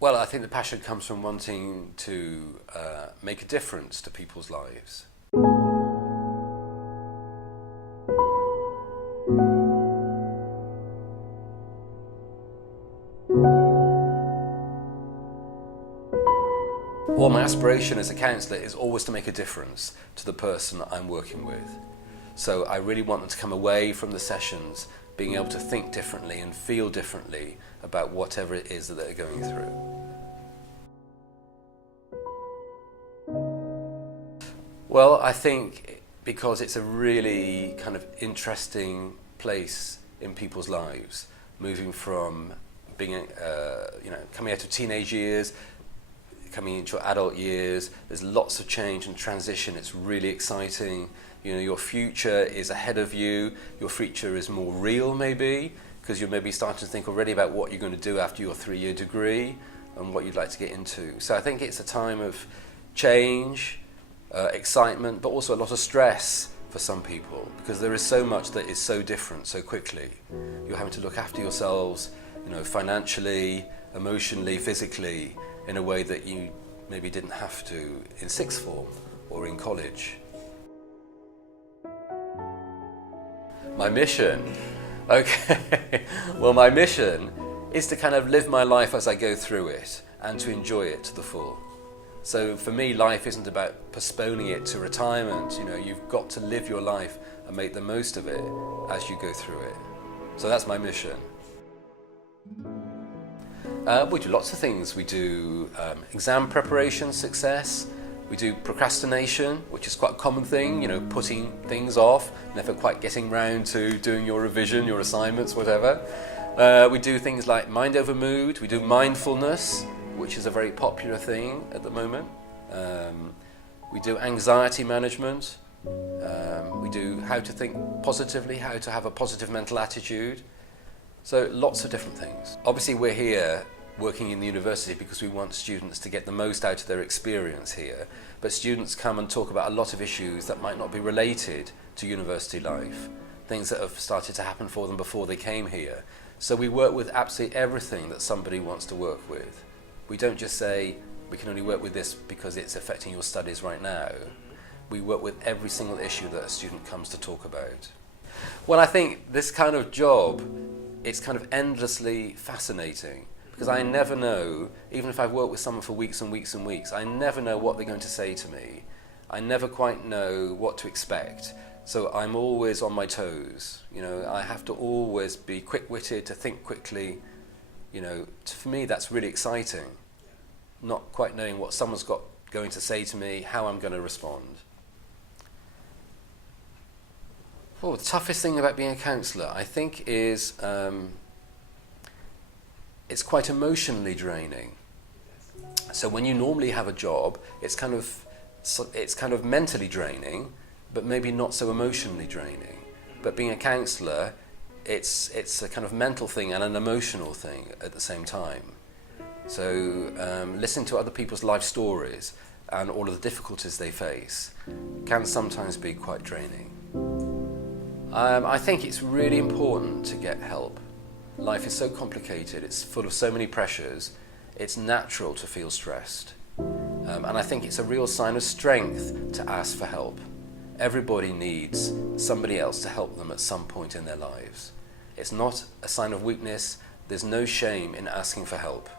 Well, I think the passion comes from wanting to make a difference to people's lives. Well, my aspiration as a counsellor is always to make a difference to the person I'm working with. So I really want them to come away from the sessions being able to think differently and feel differently about whatever it is that they're going through. Well, I think because it's a really kind of interesting place in people's lives, moving from being, coming out of teenage years, coming into adult years, there's lots of change and transition. It's really exciting. You know, your future is ahead of you. Your future is more real, maybe, because you're maybe starting to think already about what you're going to do after your 3-year degree and what you'd like to get into. So I think it's a time of change, excitement, but also a lot of stress for some people, because there is so much that is so different so quickly. You're having to look after yourselves, financially, emotionally, physically, in a way that you maybe didn't have to in sixth form or in college. My mission? Okay, well, my mission is to kind of live my life as I go through it and to enjoy it to the full. So for me, life isn't about postponing it to retirement. You've got to live your life and make the most of it as you go through it. So that's my mission. We do lots of things. We do exam preparation, success. We do procrastination, which is quite a common thing, putting things off, never quite getting round to doing your revision, your assignments, whatever. We do things like mind over mood. We do mindfulness, which is a very popular thing at the moment. We do anxiety management. We do how to think positively, how to have a positive mental attitude. So lots of different things. Obviously we're here working in the university because we want students to get the most out of their experience here, but students come and talk about a lot of issues that might not be related to university life, things that have started to happen for them before they came here. So we work with absolutely everything that somebody wants to work with. We don't just say we can only work with this because it's affecting your studies right now. We work with every single issue that a student comes to talk about. Well, I think this kind of job, it's kind of endlessly fascinating, because I never know, even if I've worked with someone for weeks and weeks and weeks, I never know what they're going to say to me. I never quite know what to expect. So I'm always on my toes. I have to always be quick-witted, to think quickly. For me, that's really exciting. Not quite knowing what someone's going to say to me, how I'm going to respond. Well, the toughest thing about being a counsellor, I think, is it's quite emotionally draining. So when you normally have a job, it's kind of mentally draining, but maybe not so emotionally draining. But being a counsellor, it's a kind of mental thing and an emotional thing at the same time. So listening to other people's life stories and all of the difficulties they face can sometimes be quite draining. I think it's really important to get help. Life is so complicated, it's full of so many pressures, it's natural to feel stressed. And I think it's a real sign of strength to ask for help. Everybody needs somebody else to help them at some point in their lives. It's not a sign of weakness, there's no shame in asking for help.